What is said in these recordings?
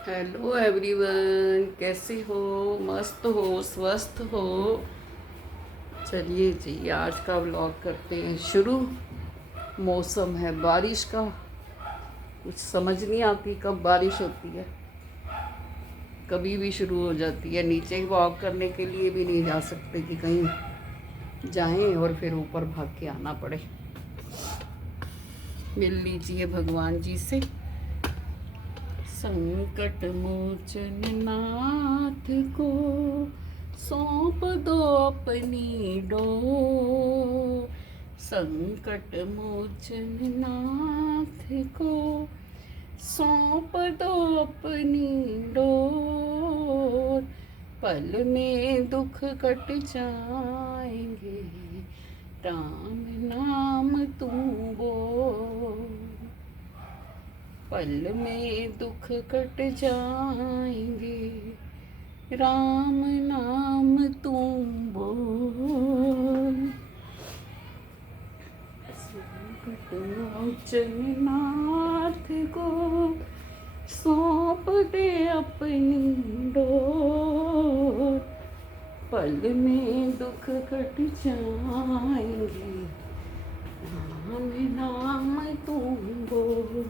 Hello everyone, कैसे हो? मस्त हो? स्वस्थ हो? चलिए जी, आज का व्लॉग करते हैं शुरू। मौसम है बारिश का। कुछ समझ नहीं आती कब बारिश होती है, कभी भी शुरू हो जाती है। नीचे वॉक करने के लिए भी नहीं जा सकते कि कहीं जाएं और फिर ऊपर भाग के आना पड़े। मिल लीजिए भगवान जी से। संकट मोचन नाथ को सौंप दो अपनी डोर। संकट मोचन नाथ को सौंप दो अपनी डोर। पल में दुख कट जाएंगे, राम नाम तुम बोल। पल में दुख कट जाएंगे, राम नाम तुम बोल। संकट मोचन नाथ को सौंप दे अपनी डोर। पल में दुख कट जाएंगे, राम नाम तुम बोल।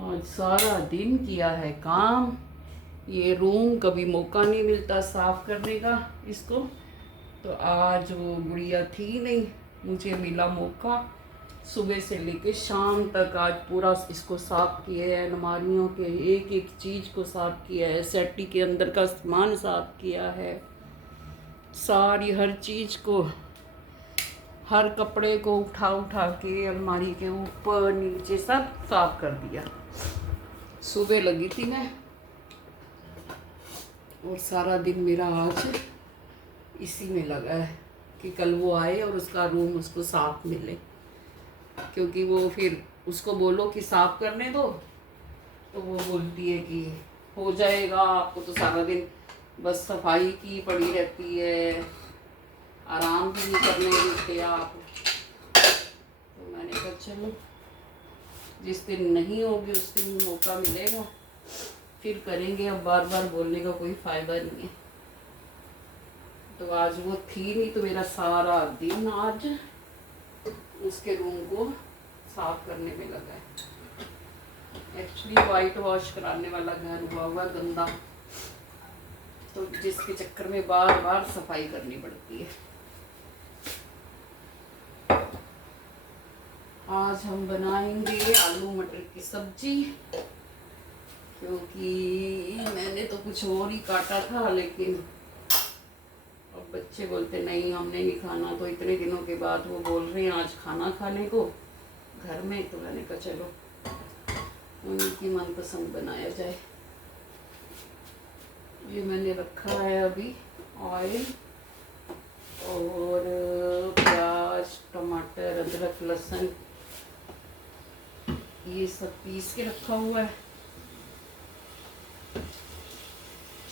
आज सारा दिन किया है काम। ये रूम कभी मौका नहीं मिलता साफ करने का इसको, तो आज वो गुड़िया थी नहीं, मुझे मिला मौका। सुबह से लेके शाम तक आज पूरा इसको साफ किया है। अलमारियों के एक एक चीज़ को साफ किया है, सेटी के अंदर का सामान साफ किया है, सारी हर चीज़ को, हर कपड़े को उठा उठा के अलमारी के ऊपर नीचे सब साफ कर दिया। सुबह लगी थी मैं, और सारा दिन मेरा आज इसी में लगा है कि कल वो आए और उसका रूम उसको साफ मिले। क्योंकि वो फिर उसको बोलो कि साफ करने दो, तो वो बोलती है कि हो जाएगा, आपको तो सारा दिन बस सफाई की पड़ी रहती है, आराम भी नहीं करने देते आप। तो मैंने कहा चलो, जिस दिन नहीं होगी उस दिन मौका मिलेगा फिर करेंगे। अब बार बार बोलने का कोई फ़ायदा नहीं है। तो आज वो थी नहीं, तो मेरा सारा दिन आज उसके रूम को साफ करने में लगा है। एक्चुअली वाइट वॉश कराने वाला घर हुआ गंदा, तो जिसके चक्कर में बार बार सफाई करनी पड़ती है। आज हम बनाएंगे आलू मटर की सब्जी, क्योंकि मैंने तो कुछ और ही काटा था, लेकिन अब बच्चे बोलते नहीं हमने नहीं खाना। तो इतने दिनों के बाद वो बोल रहे हैं आज खाना खाने को घर में, तो मैंने कहा चलो उनकी मनपसंद बनाया जाए। ये मैंने रखा है अभी ऑयल और प्याज टमाटर अदरक लहसुन, ये सब पीस के रखा हुआ है,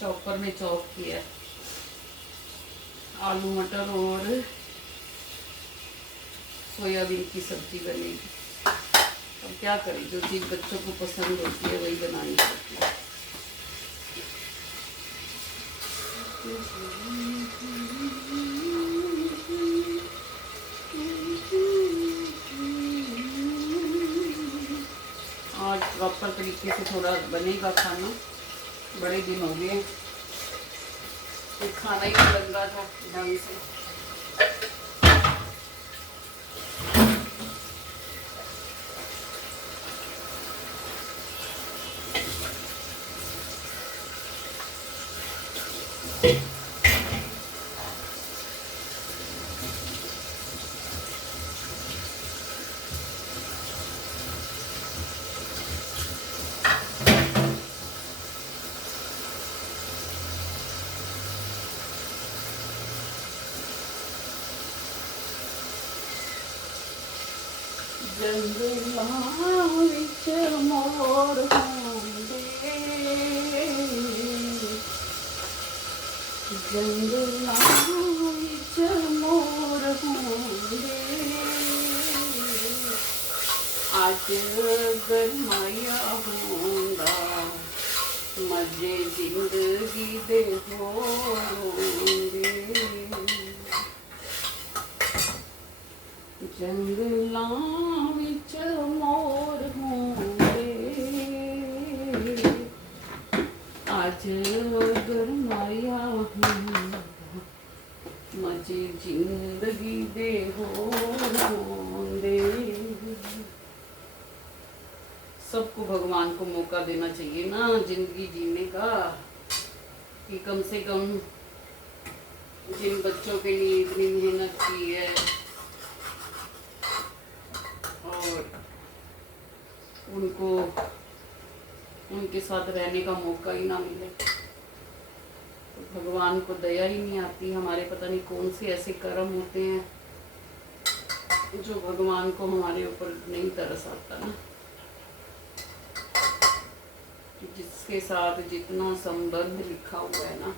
चॉपर में चॉप किया है। आलू मटर और सोयाबीन की सब्जी बनेगी। अब क्या करें, जो चीज़ बच्चों को पसंद होती है वही बनानी पड़ती है। आज प्रॉपर तरीके से थोड़ा बनेगा खाना, बड़े दिन हो गए तो खाना ही नहीं बन रहा था ढंग से। जंगलां विच मोर होंदे, जंगलां विच मोर होंदे, आज गरमाया होंदा, मजे जिंदगी दे होंगे। जंगलां विच मोर होंगे, अज गरमाया होंदा, मजे जिंदगी दे होंगे। सबको भगवान को मौका देना चाहिए ना जिंदगी जीने का, कि कम से कम जिन बच्चों के लिए इतनी मेहनत की है और उनको उनके साथ रहने का मौका ही ना मिले, तो भगवान को दया ही नहीं आती। हमारे पता नहीं कौन से ऐसे कर्म होते हैं जो भगवान को हमारे ऊपर नहीं तरस आता ना, कि जिसके साथ जितना संबंध लिखा हुआ है ना,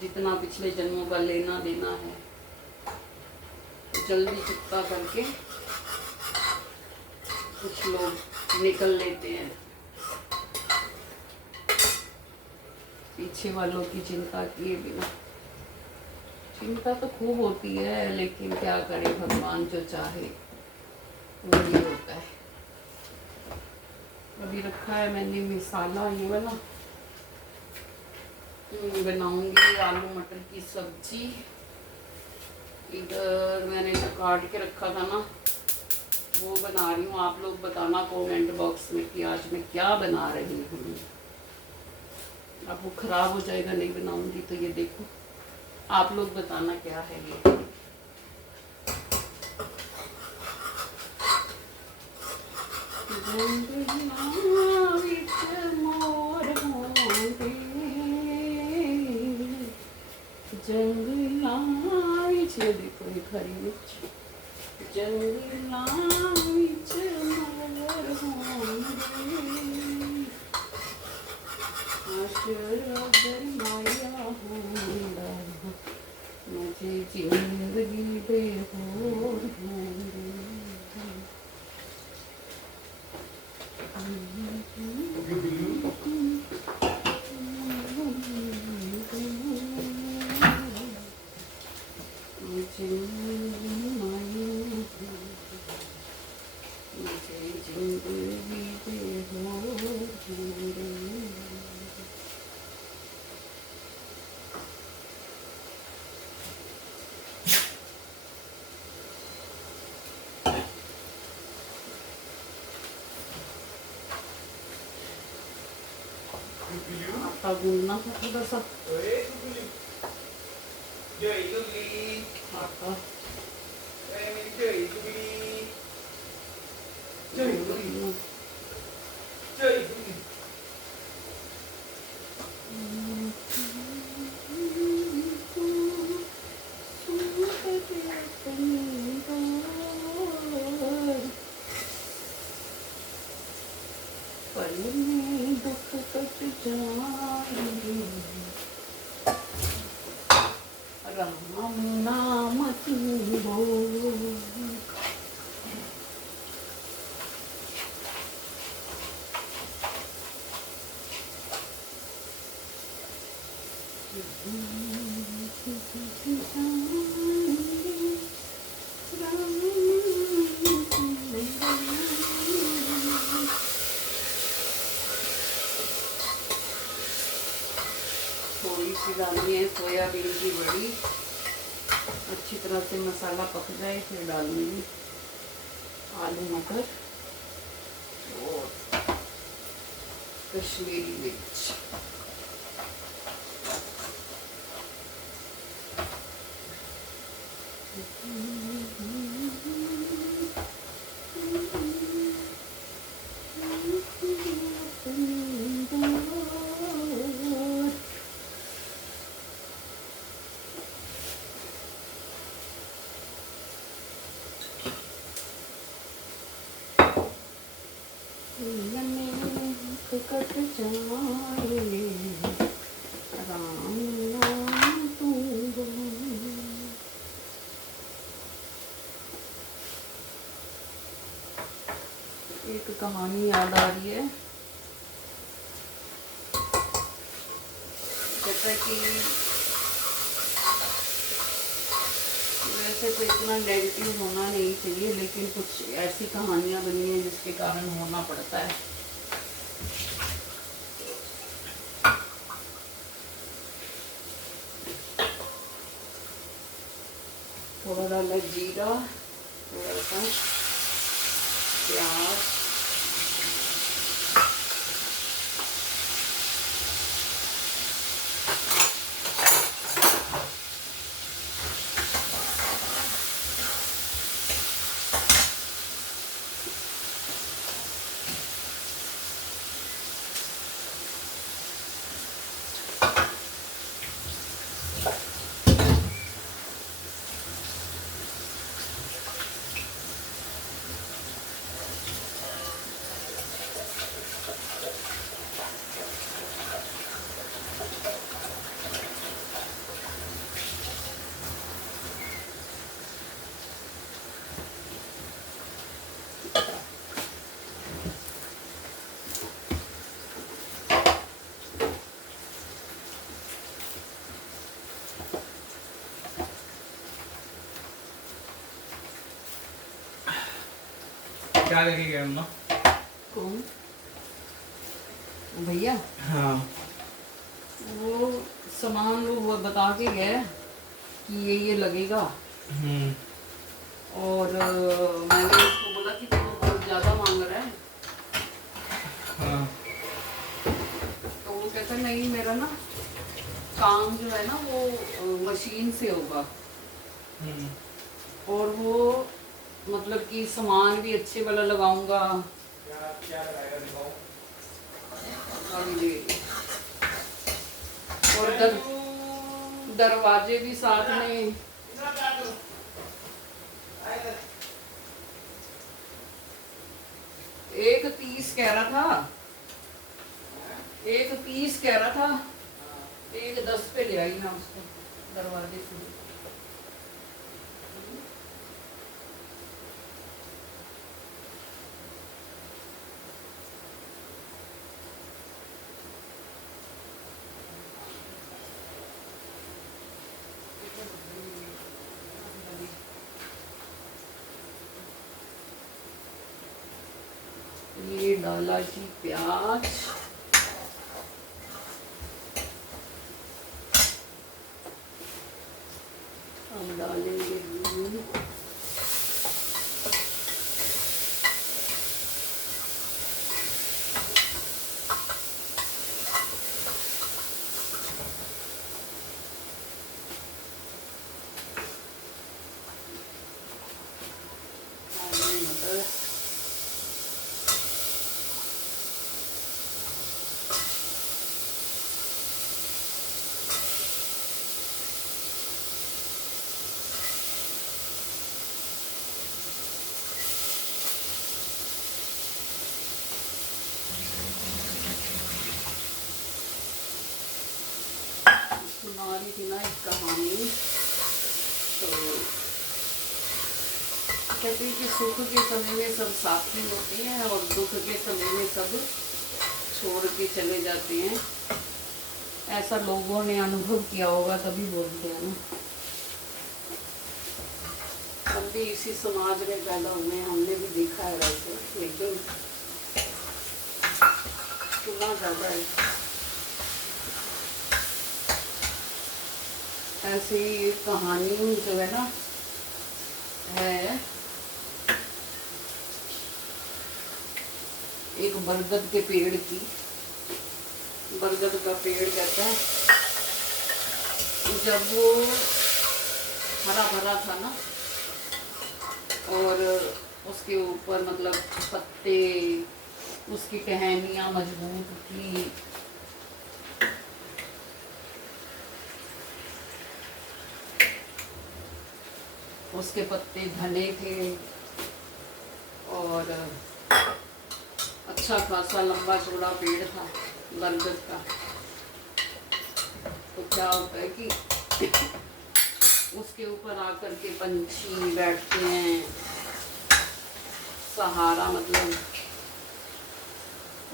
जितना पिछले जन्मों का लेना देना है, तो जल्दी चुकता करके कुछ लोग निकल लेते हैं पीछे वालों की चिंता किए बिना। चिंता तो खूब होती है, लेकिन क्या करे, भगवान जो चाहे वही होता है। अभी रखा है मैंने मसाला ये वाला, बनाऊंगी आलू मटर की सब्जी। इधर मैंने जो काट के रखा था ना, वो बना रही हूँ। आप लोग बताना कमेंट बॉक्स में कि आज मैं क्या बना रही हूँ। अब वो खराब हो जाएगा नहीं बनाऊंगी तो। ये देखो, आप लोग बताना क्या है ये। जंगला विच देखो ये हरी मिर्च, जंगला विच मोर होंगे, गरमाया होंदा, मुझे जिंदगी दे होर होंगे। आटा गूंदना था थोड़ा सा, आटा पल में दुख कट जाएंगे, राम नाम तू बोल। थोड़ी सी डालनी है सोयाबीन की बड़ी, अच्छी तरह से मसाला पक जाए फिर डालूंगी आलू मटर और कश्मीरी मिर्च। कट जाए राम नाम तू बोल। एक कहानी याद आ रही है। जैसा कि वैसे तो इतना नेगेटिव होना नहीं चाहिए, लेकिन कुछ ऐसी कहानियाँ बनी हैं जिसके कारण होना पड़ता है। थोड़ा डाला जीरा, थोड़ा सा प्याज, क्या लेके गए अम्मा? कौन? भैया? हाँ। वो सामान वो बता के गए कि ये लगेगा। और मैंने उसको बोला कि तुम बहुत ज़्यादा मांग रहा है। हाँ। तो वो कहता नहीं, मेरा ना काम जो है ना वो मशीन से होगा, और वो मतलब कि सामान भी अच्छे वाला लगाऊंगा। क्या लगाएगा दिखाओ। और दरवाजे भी साथ में। एक 30 कह रहा था, एक 30 कह रहा था, एक 10 पे ले आई ना उसको दरवाजे से। ये डाला जी प्याज, हम डालेंगे दूध, मटर, सुना रही थी ना एक कहानी। तो कहते हैं कि सुख के समय में सब साथी होते हैं और दुख के समय में सब छोड़ के चले जाते हैं। ऐसा लोगों ने अनुभव किया होगा तभी बोलते हैं ना। हम भी इसी समाज में पैदा हुए हैं, हमने भी देखा है वैसे, लेकिन सुना ज़्यादा है। ऐसी कहानी जो है ना है एक बरगद के पेड़ की। बरगद का पेड़ कहता है जब वो हरा भरा था ना, और उसके ऊपर मतलब पत्ते, उसकी टहनियाँ मजबूत थी, उसके पत्ते घने थे, और अच्छा खासा लंबा चौड़ा पेड़ था बरगद का। तो क्या होता है कि उसके ऊपर आकर के पंछी बैठते हैं, सहारा मतलब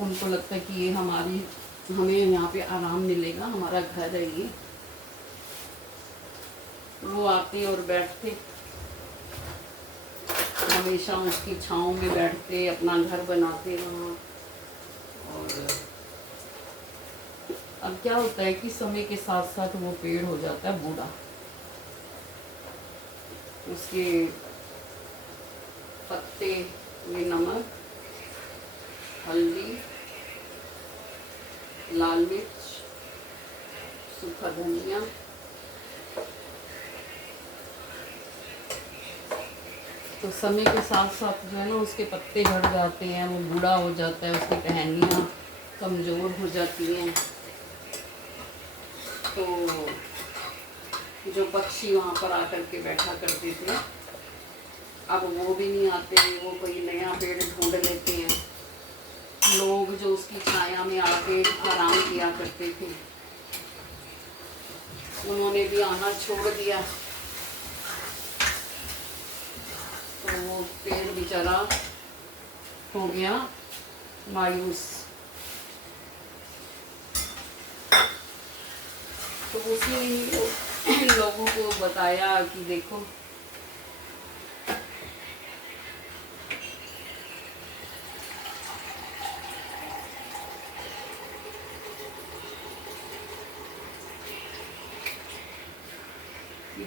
उनको लगता है कि ये हमें यहाँ पे आराम मिलेगा, हमारा घर है ये। वो आते और बैठते, हमेशा उसकी छाँव में बैठते, अपना घर बनाते वहाँ। और अब क्या होता है कि समय के साथ साथ वो पेड़ हो जाता है बूढ़ा। उसके पत्ते में नमक, हल्दी, लाल मिर्च, सूखा धनिया, तो समय के साथ साथ जो है ना उसके पत्ते झड़ जाते हैं, वो बूढ़ा हो जाता है, उसकी टहनियाँ कमज़ोर हो जाती हैं। तो जो पक्षी वहाँ पर आकर के बैठा करते थे, अब वो भी नहीं आते, वो कोई नया पेड़ ढूंढ लेते हैं। लोग जो उसकी छाया में आके आराम किया करते थे, उन्होंने भी आना छोड़ दिया। तो वो पेड़ बेचारा हो गया मायूस। तो उसी लोगों को बताया कि देखो,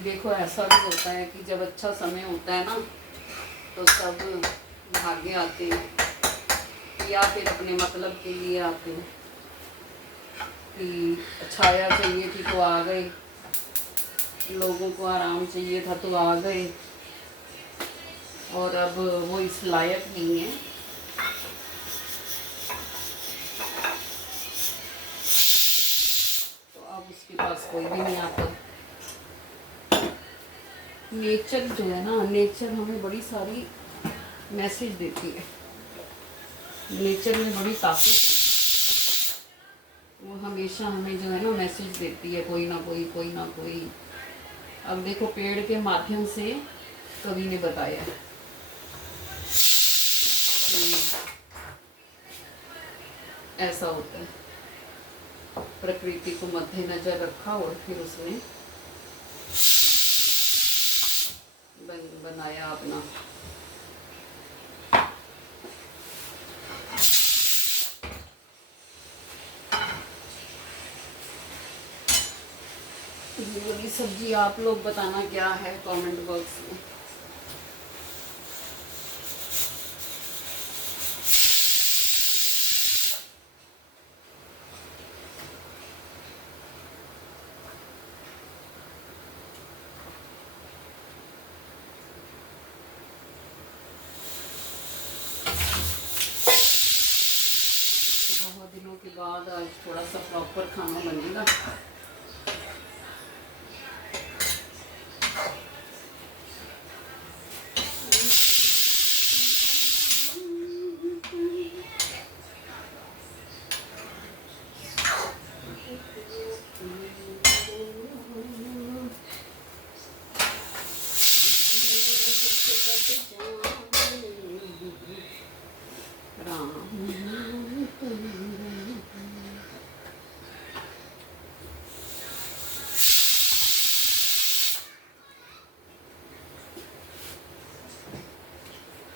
देखो ऐसा भी होता है कि जब अच्छा समय होता है ना तो सब भागे आते हैं, या फिर अपने मतलब के लिए आते हैं कि छाया चाहिए थी तो आ गए, लोगों को आराम चाहिए था तो आ गए, और अब वो इस लायक नहीं है। तो अब उसके पास कोई भी नहीं आता। नेचर जो है ना, नेचर हमें बड़ी सारी मैसेज देती है। नेचर में बड़ी ताकत है, वो हमेशा हमें जो है ना मैसेज देती है, कोई ना कोई, कोई ना कोई। अब देखो पेड़ के माध्यम से कवि ने बताया ऐसा होता है। प्रकृति को मद्देनजर रखा और फिर उसने बनाया अपना। ये वाली सब्जी आप लोग बताना क्या है कमेंट बॉक्स में। बहुत दिनों के बाद आज थोड़ा सा प्रॉपर खाना बनेगा।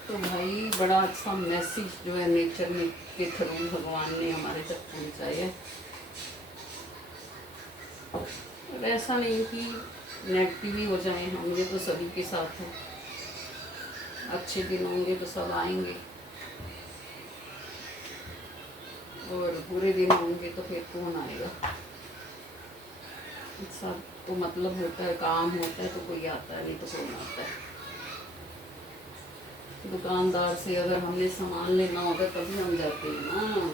तो भाई बड़ा अच्छा मैसेज जो है नेचर में के थ्रू भगवान ने हमारे तक पहुँचाया है। और ऐसा नहीं कि नेगेटिव ही हो जाए हम, ये तो सभी के साथ है। अच्छे दिन होंगे तो सब आएंगे, और बुरे दिन होंगे तो फिर कौन आएगा। सब तो मतलब होता है, काम होता है तो कोई आता है, नहीं तो कौन आता है। दुकानदार से अगर हमने सामान लेना होगा तभी हम जाते हैं ना,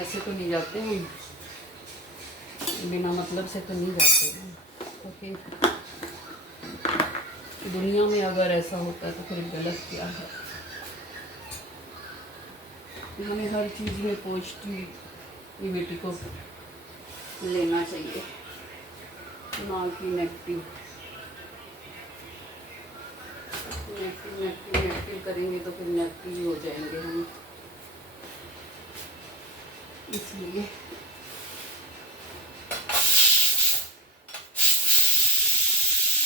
ऐसे तो नहीं जाते हम, बिना मतलब से तो नहीं जाते ना। तो फिर दुनिया में अगर ऐसा होता है तो फिर गलत क्या है। हमें हर चीज़ में पॉजिटिविटी को लेना चाहिए, ना कि नेगेटिव। नेगेटिव करेंगे तो फिर नेगेटिव ही हो जाएंगे हम। इसलिए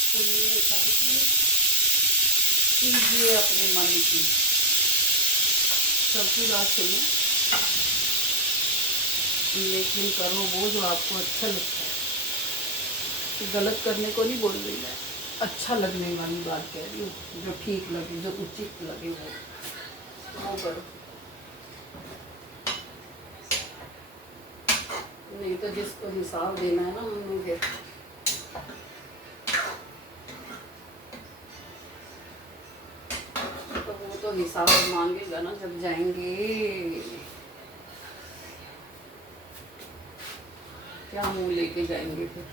सुनिए सबकी, कीजिए अपने मन की, सबकी बात सुनो, लेकिन करो वो जो आपको अच्छा लगता है। गलत करने को नहीं बोल रही मैं, अच्छा लगने वाली बात कह रही हूँ, जो ठीक लगे, जो उचित लगे वो करो। नहीं तो जिसको हिसाब देना है ना हमने फिर तो वो तो हिसाब मांगेगा ना जब जाएंगे। क्या मुंह लेके जाएंगे फिर,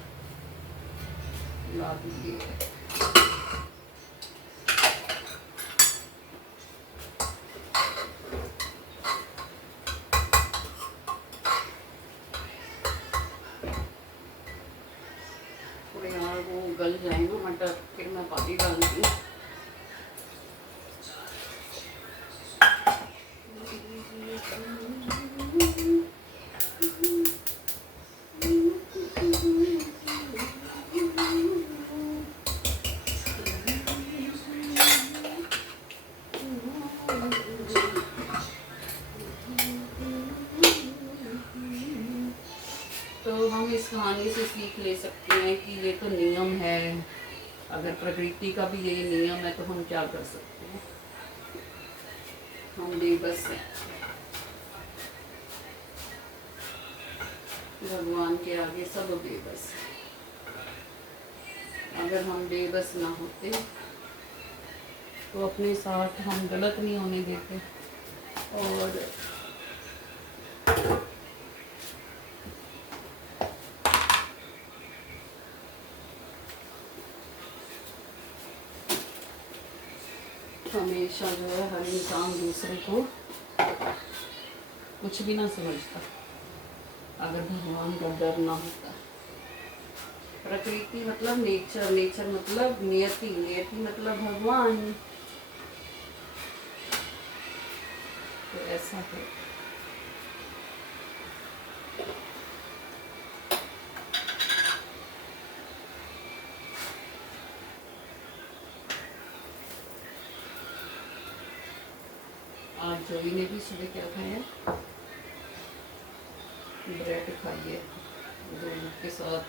ला दीजिए। थोड़े यार वो गल जाए ना मटर, फिर मैं पानी डालूंगी। तो हम इस कहानी से सीख ले सकते हैं कि ये तो नियम है। अगर प्रकृति का भी यही नियम है तो हम क्या कर सकते हैं, हम बेबस हैं। भगवान के आगे सब बेबस हैं। अगर हम बेबस ना होते तो अपने साथ हम गलत नहीं होने देते। और हमेशा जो है हर इंसान दूसरे को कुछ भी ना समझता अगर भगवान का डर ना होता। प्रकृति मतलब नेचर, नेचर मतलब नियति, नियति मतलब भगवान। तो ऐसा है। आज जोई ने भी सुबह क्या खाया, ब्रेड खाई है दूध के साथ,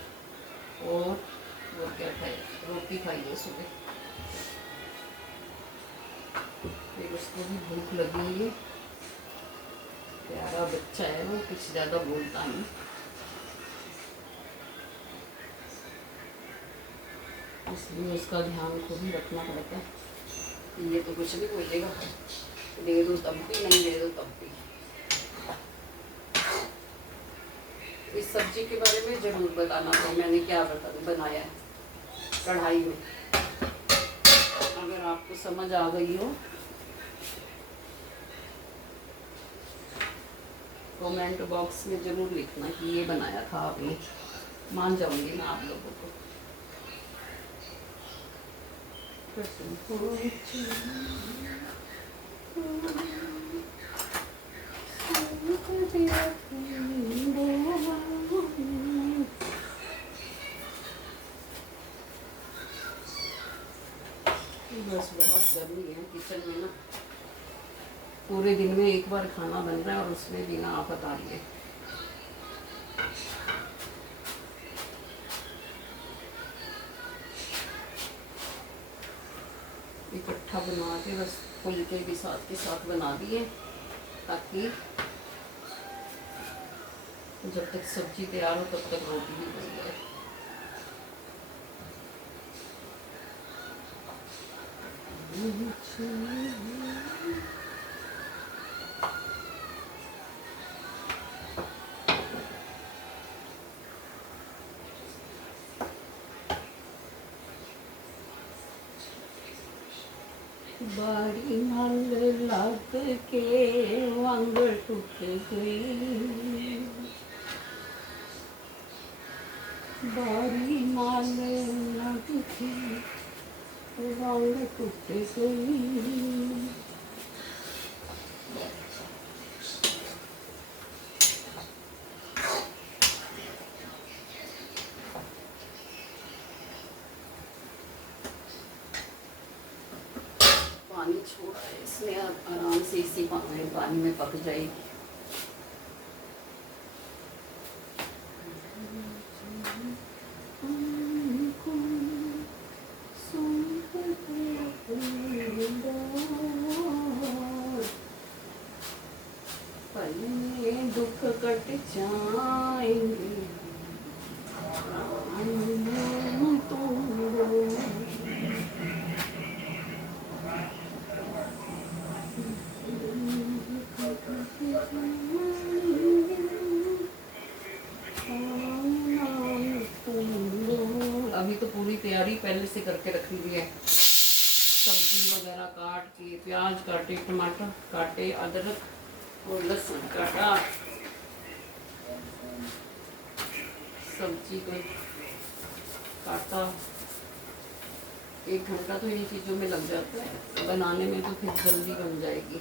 और वो क्या खाया, रोटी खाई है सुबह। फिर उसको भी भूख लगी है, प्यारा बच्चा है वो, कुछ ज़्यादा बोलता नहीं। इसलिए उसका ध्यान को भी रखना पड़ता है। ये तो कुछ नहीं बोलेगा, दे दो तब भी, नहीं दे दो तब भी। इस सब्जी के बारे में ज़रूर बताना था मैंने क्या बनाया है कढ़ाई में। अगर आपको समझ आ गई हो कमेंट बॉक्स में ज़रूर लिखना कि ये बनाया था आपने, मान जाऊंगी मैं आप लोगों को। बस बहुत गर्मी है किचन में ना, पूरे दिन में एक बार खाना बन रहा है और उसमें भी ना आफत आ रही है। इकट्ठा बना के बस फुलके भी साथ के साथ बना दिए, ताकि जब तक सब्जी तैयार हो तब तक रोटी भी बन जाए। बारी नाल लग के वांग टूट गई, बारी नाल लग के वांग टूट गई। इसमें अब आराम से इसी पानी में पक जाएगी। पल में दुख कट जाएंगे, अभी तो पूरी तैयारी पहले से करके रखी हुई है। सब्जी वगैरह काट के, प्याज काटे, टमाटर काटे, अदरक और लहसुन काटा, सब्जी को काटा। 1 घंटा तो इन चीज़ों में लग जाता है बनाने में, तो फिर जल्दी बन जाएगी।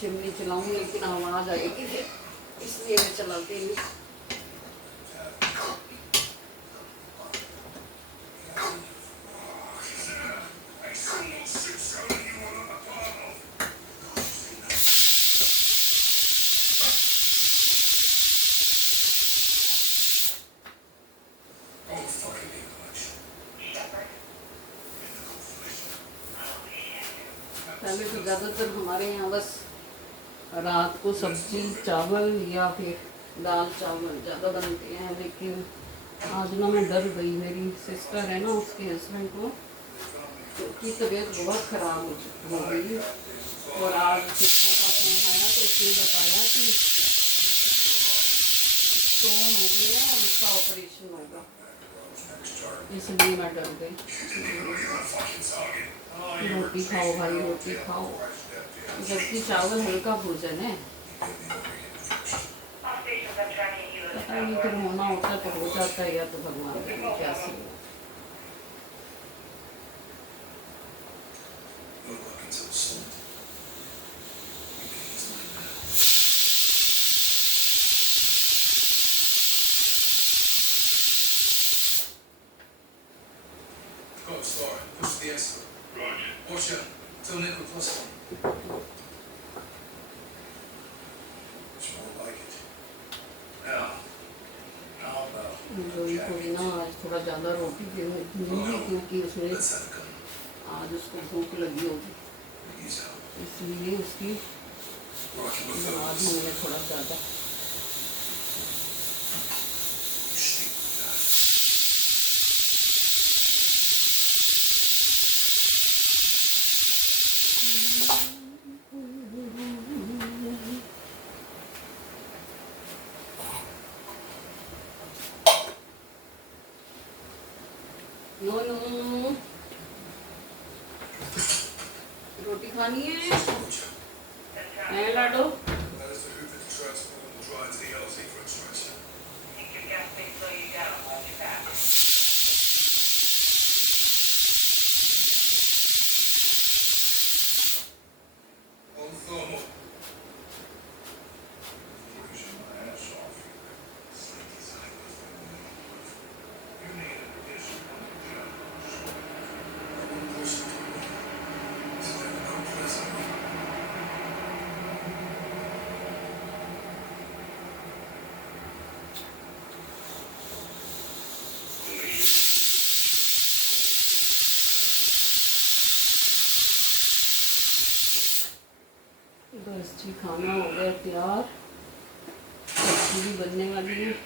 चिमनी चलाऊंगी लेकिन आवाज़ आएगी फिर, इसलिए मैं चलाती हूँ। पहले तो ज़्यादातर हमारे यहाँ बस रात को सब्जी चावल या फिर दाल चावल ज़्यादा बनते हैं, लेकिन आज ना मैं डर गई। मेरी सिस्टर है ना, उसके हस्बैंड को की तबीयत बहुत ख़राब हो गई, और आज सिस्टर का फ़ोन आया तो उसने बताया कि स्टोन हो गया और उसका ऑपरेशन होगा, इसलिए मैं डर गई। रोटी खाओ भाई, रोटी खाओ, जबकि चावल हल्का भोजन है। पता नहीं फिर होना होता तो हो जाता है, या तो भगवान जाने क्या सी। जोई को भी ना आज थोड़ा ज़्यादा रोटी मिली, क्योंकि उसने आज उसको भूख लगी होगी, इसलिए उसकी बना दी मैंने थोड़ा ज़्यादा। नो नो, रोटी खानी है लाडो? बस जी, खाना हो गया तैयार। सब्जी भी बनने वाली है।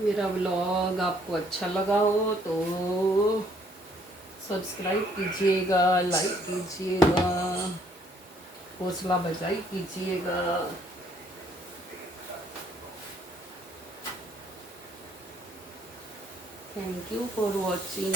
मेरा व्लॉग आपको अच्छा लगा हो तो सब्सक्राइब कीजिएगा, लाइक कीजिएगा, हौसला बजाई कीजिएगा। Thank you for watching.